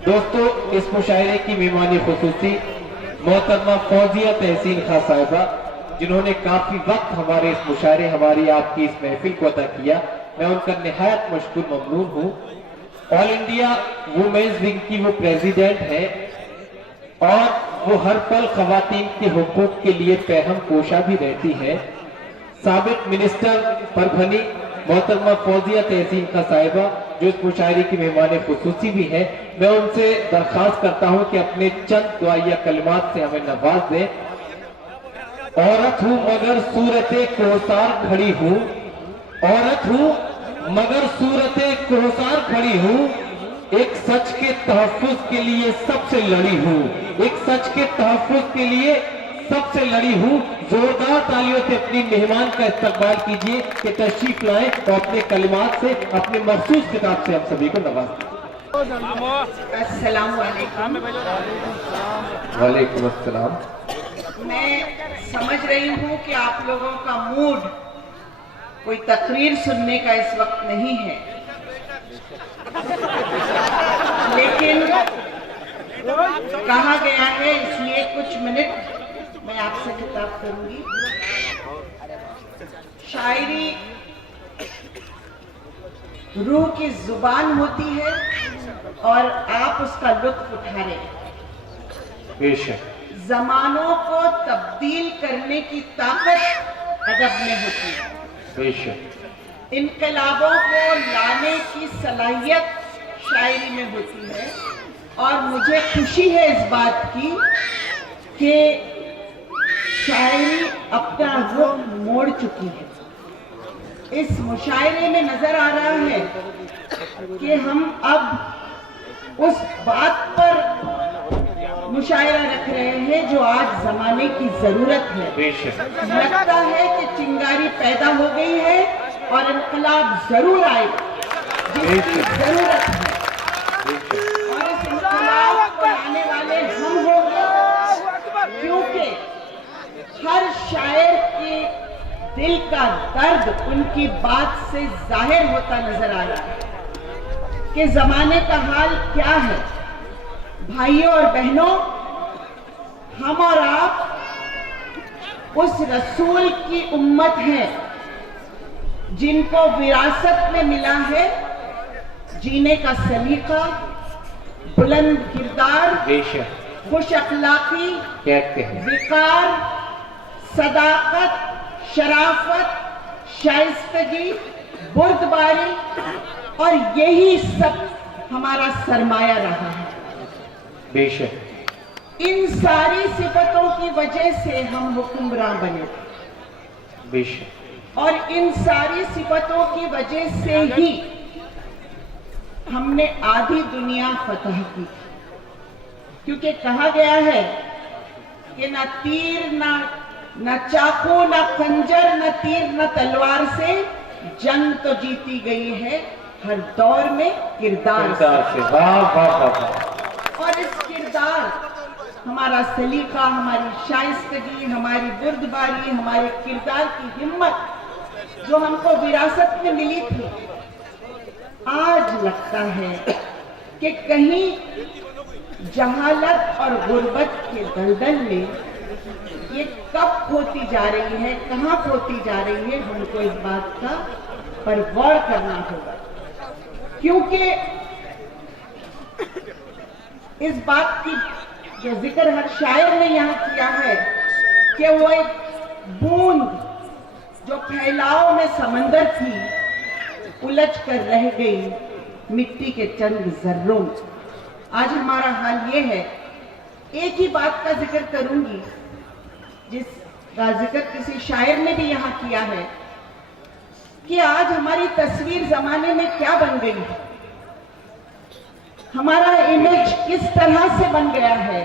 दोस्तों, इस मुशायरे की मेहमानी खुसूसी मोहतरमा फौजिया तहसीन खां साहिबा, जिन्होंने काफी वक्त हमारे इस मुशायरे, हमारी आपकी इस महफिल को अदा किया, मैं उनका निहायत मशकूर ममनून हूँ। ऑल इंडिया वुमेन्स विंग की वो प्रेसिडेंट है और वो हर पल खवातीन के हुकूक के लिए पैहम कोशा भी रहती है। साबिक मिनिस्टर परभनी मोहतरमा फौजिया तहसीन खां साहिबा, जो इस मुशायरे की मेहमान खुसूसी भी है, मैं उनसे दरख्वास्त करता हूं कि अपने चंद दुआया कलिमात से हमें नवाज दें। औरत हूं मगर सूरते कोहसार खड़ी हूं, औरत हूं मगर सूरते कोहसार खड़ी हूं, एक सच के तहफ्फुज के लिए सबसे लड़ी हूं, एक सच के तहफ्फुज के लिए सबसे लड़ी हूं। जोरदार तालियों से अपनी मेहमान का इस्तकबाल कीजिए कि तशरीफ लाएं और अपने कलिमात से, अपने मखसूस किताब से हम सभी को नवाजें। अस्सलाम वालेकुम। वालेकुम अस्सलाम। मैं समझ रही हूँ कि आप लोगों का मूड कोई तकरीर सुनने का इस वक्त नहीं है, लेकिन कहा गया है इसलिए कुछ मिनट मैं आपसे खिताब करूंगी। शायरी रूह की जुबान होती है और आप उसका लुत्फ उठा रहे हैं। बेशक जमानों को तब्दील करने की ताकत अदब में होती है, बेशक इनकलाबों को लाने की सलाहियत शायरी में होती है। और मुझे खुशी है इस बात की कि शायरी अपना रुख मोड़ चुकी है। इस मुशायरे में नजर आ रहा है कि हम अब उस बात पर मुशायरा रख रहे हैं जो आज जमाने की जरूरत है। लगता है कि चिंगारी पैदा हो गई है और इनकलाब जरूर आएगा, जिसकी जरूरत है। और इस इनकलाब को लाने वाले हम होंगे, क्योंकि हर शायर के दिल का दर्द उनकी बात से जाहिर होता नजर आ रहा है कि जमाने का हाल क्या है। भाइयों और बहनों, हम और आप उस रसूल की उम्मत हैं जिनको विरासत में मिला है जीने का सलीका, बुलंद किरदार, खुश अखलाकी, विकार, सदाकत, शराफत, शाइस्तगी, बुर्दबारी, और यही सब हमारा सरमाया रहा है। बेशक इन सारी सिफतों की वजह से हम हुक्मरान बने थे, बेशक और इन सारी सिफतों की वजह से ही हमने आधी दुनिया फतह की, क्योंकि कहा गया है कि न तीर न चाकू न खंजर न तीर न तलवार से जंग तो जीती गई है हर दौर में किरदार से। वाह वाह वाह। और इस किरदार, हमारा सलीका, हमारी शाइस्तगी, हमारी बुर्दबारी, हमारे किरदार की हिम्मत जो हमको विरासत में मिली थी, आज लगता है कि कहीं जहालत और गुर्बत के दलदल में ये कब खोती जा रही है, कहां खोती जा रही है, हमको इस बात का पर गौर करना होगा। क्योंकि इस बात की जो जिक्र हर शायर ने यहाँ किया है कि वो एक बूंद जो फैलाव में समंदर थी उलझ कर रह गई मिट्टी के चंद जर्रों में। आज हमारा हाल ये है। एक ही बात का जिक्र करूंगी जिसका जिक्र किसी शायर ने भी यहाँ किया है कि आज हमारी तस्वीर जमाने में क्या बन गई है, हमारा इमेज किस तरह से बन गया है।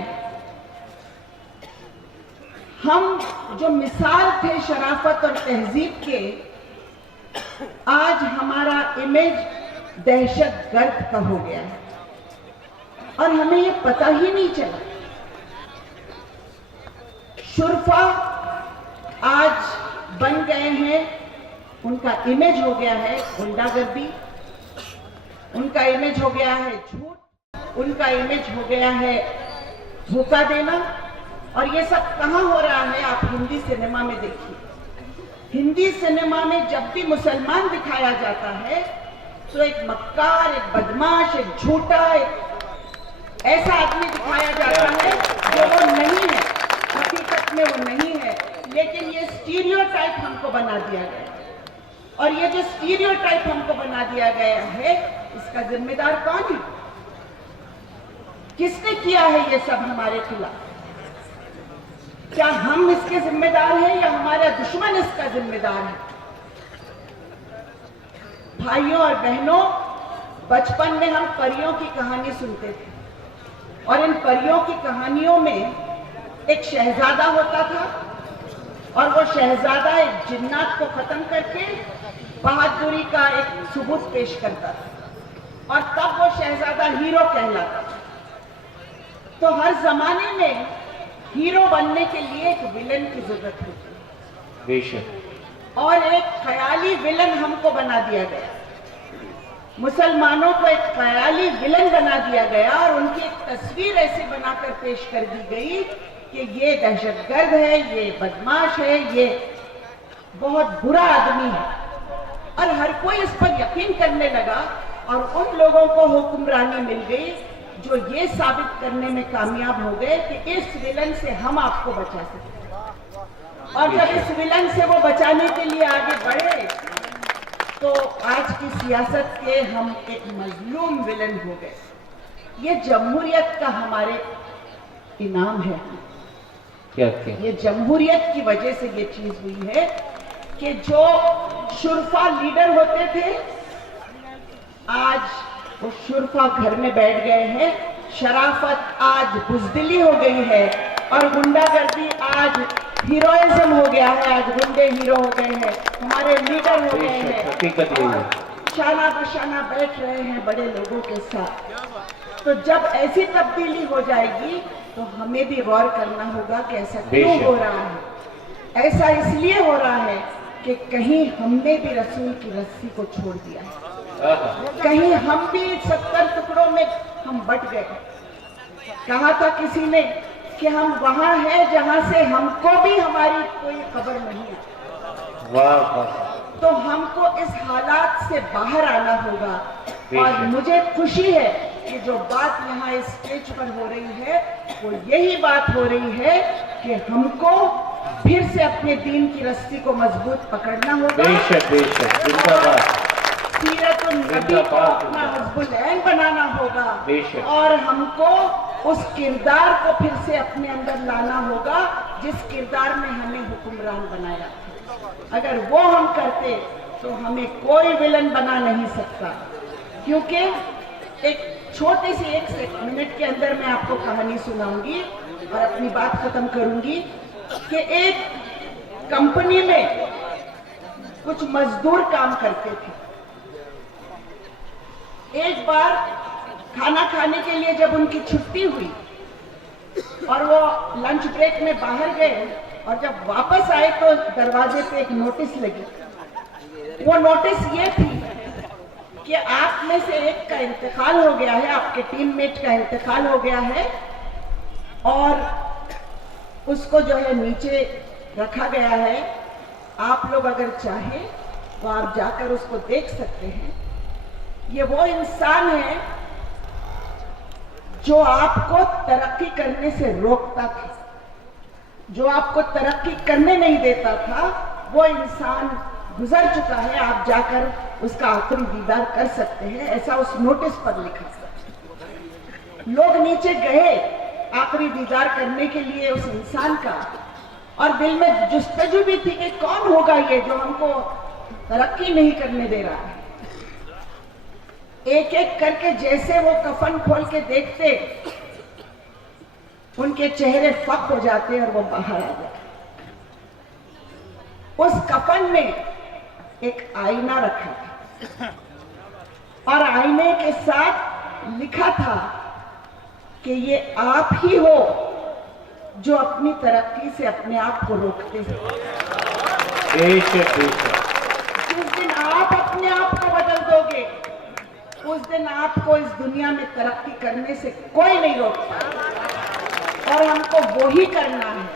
हम जो मिसाल थे शराफत और तहजीब के, आज हमारा इमेज दहशत गर्द का हो गया है और हमें ये पता ही नहीं चला। शुरफा आज बन गए हैं, उनका इमेज हो गया है गुंडागर्दी, उनका इमेज हो गया है झूठ, उनका इमेज हो गया है धोखा देना। और ये सब कहाँ हो रहा है, आप हिंदी सिनेमा में देखिए। हिंदी सिनेमा में जब भी मुसलमान दिखाया जाता है तो एक मक्कार, एक बदमाश, एक झूठा, एक ऐसा आदमी दिखाया जाता है जो वो नहीं है, हकीकत में वो नहीं है। लेकिन ये स्टीरियोटाइप हमको बना दिया गया है, और ये जो स्टीरियोटाइप हमको बना दिया गया है, इसका जिम्मेदार कौन है? किसने किया है ये सब हमारे खिलाफ? क्या हम इसके जिम्मेदार हैं या हमारा दुश्मन इसका जिम्मेदार है? भाइयों और बहनों, बचपन में हम परियों की कहानी सुनते थे, और इन परियों की कहानियों में एक शहजादा होता था, और वो शहजादा एक जिन्नात को खत्म करके बहादुरी का एक सबूत पेश करता था, और तब वो शहजादा हीरो कहलाता था। तो हर जमाने में हीरो बनने के लिए एक विलन की जरूरत होती है, बेशक। और एक ख्याली विलन हमको बना दिया गया। मुसलमानों को एक ख्याली विलन बना दिया गया, और उनकी एक तस्वीर ऐसे बनाकर पेश कर दी गई कि ये दहशतगर्द है, ये बदमाश है, ये बहुत बुरा आदमी है, और हर कोई इस पर यकीन करने लगा। और उन लोगों को हुक्मरानी मिल गई जो ये साबित करने में कामयाब हो गए कि इस विलन से हम आपको बचा सकते हैं। और जब इस विलन से वो बचाने के लिए आगे बढ़े तो आज की सियासत के हम एक मजलूम विलन हो गए। ये जमहूरियत का हमारे इनाम है। क्या ये जमहूरियत की वजह से ये चीज हुई है कि जो शुरफा लीडर होते थे, आज वो शुरफा घर में बैठ गए हैं। शराफत आज बुजदिली हो गई है, और गुंडागर्दी आज हीरोइज्म हो गया है। आज गुंडे हीरो हो गए हैं, हमारे लीडर हो गए हैं, शाना बशाना बैठ रहे हैं बड़े लोगों के साथ। तो जब ऐसी तब्दीली हो जाएगी तो हमें भी गौर करना होगा कि ऐसा क्यों हो रहा है। ऐसा इसलिए हो रहा है कि कहीं हमने भी रसूल की रस्सी को छोड़ दिया है, कहीं हम भी 70 टुकड़ों में हम बट गए। कहा था किसी ने कि हम वहां हैं जहां से हमको भी हमारी कोई खबर नहीं है। वाह। तो हमको इस हालात से बाहर आना होगा। और मुझे खुशी है कि जो बात यहाँ इस स्टेज पर हो रही है वो यही बात हो रही है कि हमको फिर से अपने दीन की रस्सी को मजबूत पकड़ना होगा। बेशक बेशक, जिंदाबाद। सीरतुन नबी को अपना हस्बुल ऐन बनाना होगा, और हमको उस किरदार को फिर से अपने अंदर लाना होगा जिस किरदार में हमें हुक्मरान बनाया। अगर वो हम करते तो हमें कोई विलन बना नहीं सकता। क्योंकि एक छोटी सी 1 मिनट के अंदर मैं आपको कहानी सुनाऊंगी और अपनी बात खत्म करूंगी कि एक कंपनी में कुछ मजदूर काम करते थे। एक बार खाना खाने के लिए जब उनकी छुट्टी हुई और वो लंच ब्रेक में बाहर गए, और जब वापस आए तो दरवाजे पे एक नोटिस लगी। वो नोटिस ये थी कि आप में से एक का इंतकाल हो गया है, आपके टीममेट का इंतकाल हो गया है, और उसको जो है नीचे रखा गया है। आप लोग अगर चाहें तो आप जाकर उसको देख सकते हैं। ये वो इंसान है जो आपको तरक्की करने से रोकता था, जो आपको तरक्की करने नहीं देता था। वो इंसान गुजर चुका है, आप जाकर उसका आखिरी दीदार कर सकते हैं, ऐसा उस नोटिस पर लिखा था। लोग नीचे गए आखिरी दीदार करने के लिए उस इंसान का, और दिल में जुस्तजू भी थी कि कौन होगा ये जो हमको तरक्की नहीं करने दे रहा है। एक एक करके जैसे वो कफन खोल के देखते, उनके चेहरे फक हो जाते और वो बाहर आ जाते। उस कफन में एक आईना रखा था, और आईने के साथ लिखा था कि ये आप ही हो जो अपनी तरक्की से अपने आप को रोकते हैं। जिस दिन आप अपने आप को बदल दोगे, उस दिन आपको इस दुनिया में तरक्की करने से कोई नहीं रोक पाएगा। और हमको वो ही करना है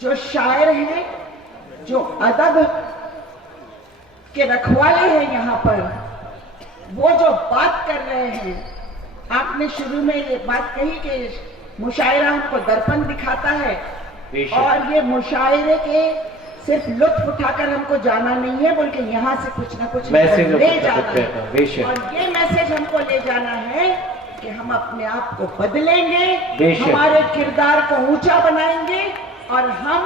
जो शायर हैं, जो अदब के रखवाले हैं यहाँ पर, वो जो बात कर रहे हैं। आपने शुरू में ये बात कही कि मुशायरा हमको दर्पण दिखाता है, और ये मुशायरे के सिर्फ लुत्फ उठाकर हमको जाना नहीं है, बल्कि यहाँ से कुछ ना कुछ ले जाना है। और ये मैसेज हमको ले जाना है कि हम अपने आप को बदलेंगे, हमारे किरदार को ऊंचा बनाएंगे, और हम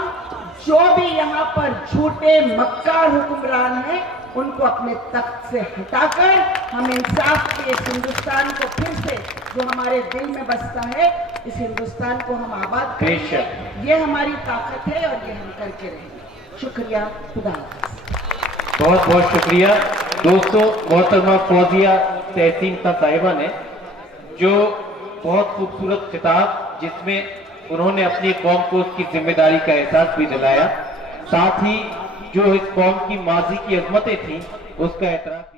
जो भी यहाँ पर झूठे मक्कार हुक्मरान हैं उनको अपने तख्त से हटाकर हम इंसाफ के इस हिंदुस्तान को फिर से, जो हमारे दिल में बसता है, इस हिंदुस्तान को हम आबाद करेंगे। ये हमारी ताकत है और ये हम करके रहेंगे। शुक्रिया, खुदा हाफ़िज़। बहुत बहुत शुक्रिया दोस्तों। मोहतरमा फौजिया तहसीन खां साहिबा ने जो बहुत खूबसूरत खिताब, जिसमें उन्होंने अपनी कौम को उसकी जिम्मेदारी का एहसास भी दिलाया, साथ ही जो इस कौम की माजी की अजमतें थीं उसका एतराफ़